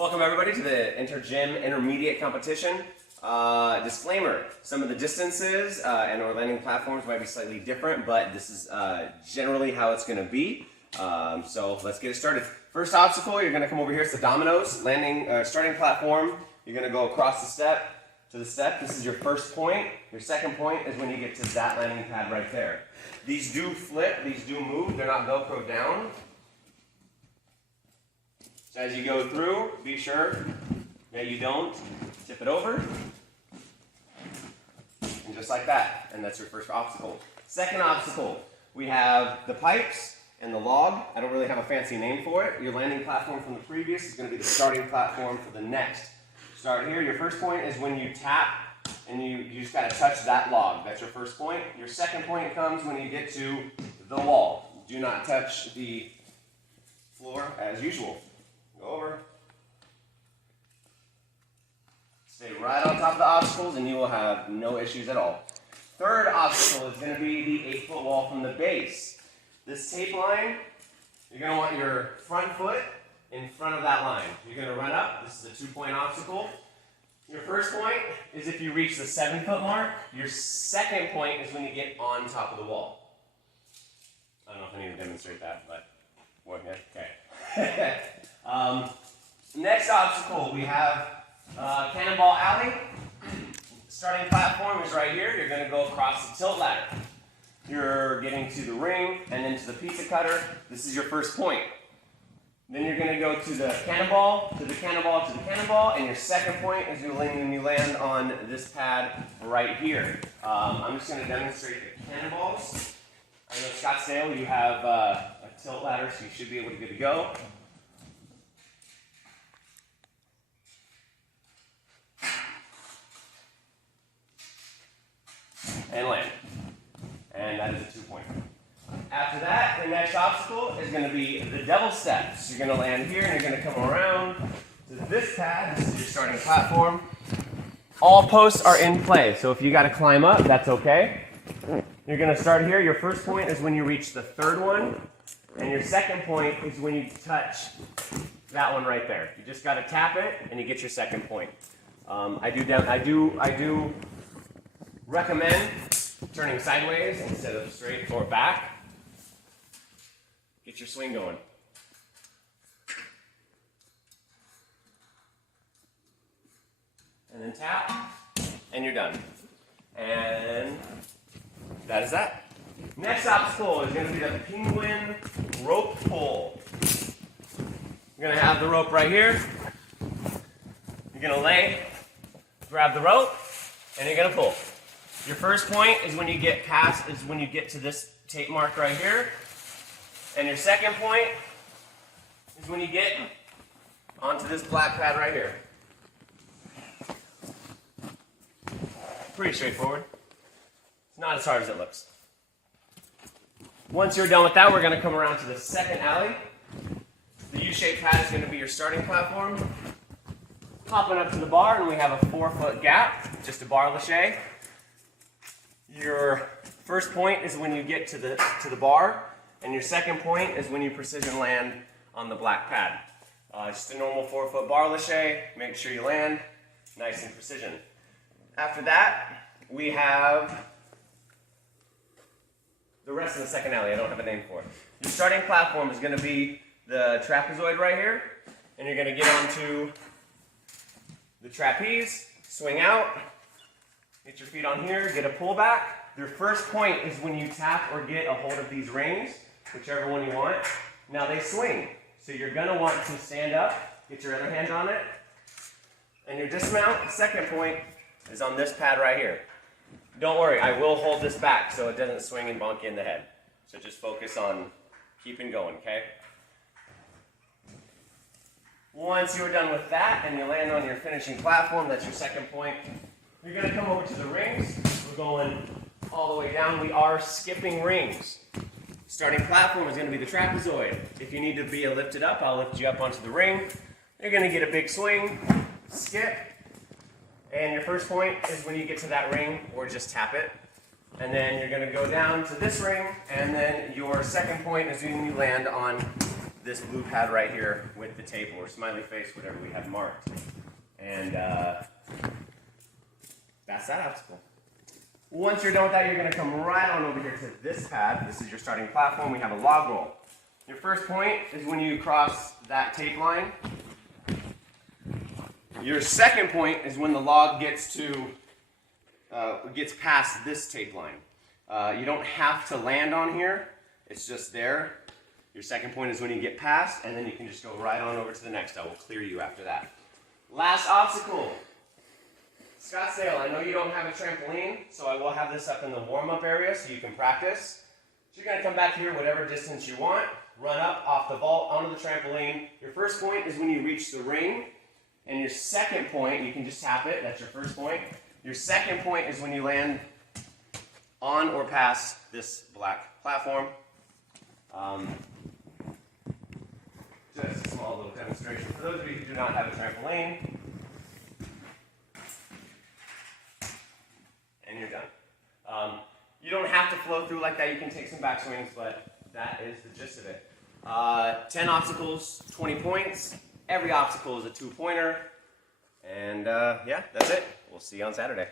Welcome everybody to the Inter-Gym Intermediate Competition. Disclaimer, some of the distances and our landing platforms might be slightly different, but this is generally how it's going to be. So let's get it started. First obstacle, you're going to come over here. It's the dominoes. Landing, starting platform, you're going to go across the step to the step. This is your first point. Your second point is when you get to that landing pad right there. These do flip, these do move. They're not Velcro down. So as you go through, be sure that you don't tip it over. And just like that. And that's your first obstacle. Second obstacle, we have the pipes and the log. I don't really have a fancy name for it. Your landing platform from the previous is going to be the starting platform for the next. Start here. Your first point is when you tap and you just got to touch that log. That's your first point. Your second point comes when you get to the wall. Do not touch the floor as usual. Go over. Stay right on top of the obstacles and you will have no issues at all. Third obstacle is going to be the 8-foot wall from the base. This tape line, you're going to want your front foot in front of that line. You're going to run up. This is a 2-point obstacle. Your first point is if you reach the 7-foot mark. Your second point is when you get on top of the wall. I don't know if I need to demonstrate that, but okay. Next obstacle, we have Cannonball Alley. Starting platform is right here. You're going to go across the tilt ladder. You're getting to the ring and then to the pizza cutter. This is your first point. Then you're going to go to the cannonball, to the cannonball, to the cannonball, and your second point is when you land on this pad right here. I'm just going to demonstrate the cannonballs. I know Scottsdale, you have a tilt ladder, so you should be able to get to go. And land. And that is a 2-point. After that, the next obstacle is going to be the double steps. You're going to land here and you're going to come around to this pad. This is your starting platform. All posts are in play, so if you got to climb up, that's okay. You're going to start here. Your first point is when you reach the third one, and your second point is when you touch that one right there. You just got to tap it and you get your second point. I do recommend turning sideways instead of straight or back. Get your swing going. And then tap, and you're done. And that is that. Next obstacle is going to be the penguin rope pull. You're going to have the rope right here. You're going to lay, grab the rope, and you're going to pull. Your first point is when you get to this tape mark right here. And your second point is when you get onto this black pad right here. Pretty straightforward. It's not as hard as it looks. Once you're done with that, we're going to come around to the second alley. The U-shaped pad is going to be your starting platform. Hopping up to the bar, and we have a 4-foot gap, just a bar lache. Your first point is when you get to the bar, and your second point is when you precision land on the black pad. Just a normal 4-foot bar lache. Make sure you land nice and precision. After that, we have the rest of the second alley. I don't have a name for it. Your starting platform is going to be the trapezoid right here, and you're going to get onto the trapeze, swing out, get your feet on here, get a pull back. Your first point is when you tap or get a hold of these rings, whichever one you want. Now they swing, so you're going to want to stand up, get your other hand on it, and your dismount, the second point, is on this pad right here. Don't worry, I will hold this back so it doesn't swing and bonk you in the head. So just focus on keeping going, okay? Once you're done with that and you land on your finishing platform, that's your second point, you're going to come over to the rings. We're going all the way down. We are skipping rings. Starting platform is going to be the trapezoid. If you need to be lifted up, I'll lift you up onto the ring. You're going to get a big swing, skip, and your first point is when you get to that ring, or just tap it. And then you're going to go down to this ring, and then your second point is when you land on this blue pad right here with the tape or smiley face, whatever we have marked. And that's that obstacle. Once you're done with that, you're going to come right on over here to this pad. This is your starting platform. We have a log roll. Your first point is when you cross that tape line. Your second point is when the log gets past this tape line. You don't have to land on here. It's just there. Your second point is when you get past, and then you can just go right on over to the next. I will clear you after that. Last obstacle. Scottsdale, I know you don't have a trampoline, so I will have this up in the warm-up area so you can practice. So you're going to come back here whatever distance you want, run up off the vault onto the trampoline. Your first point is when you reach the ring, and your second point, you can just tap it, that's your first point. Your second point is when you land on or past this black platform. Just a small little demonstration for those of you who do not have a trampoline. And you're done. You don't have to flow through like that. You can take some back swings, but that is the gist of it. 10 obstacles, 20 points. Every obstacle is a 2-pointer. And yeah, that's it. We'll see you on Saturday.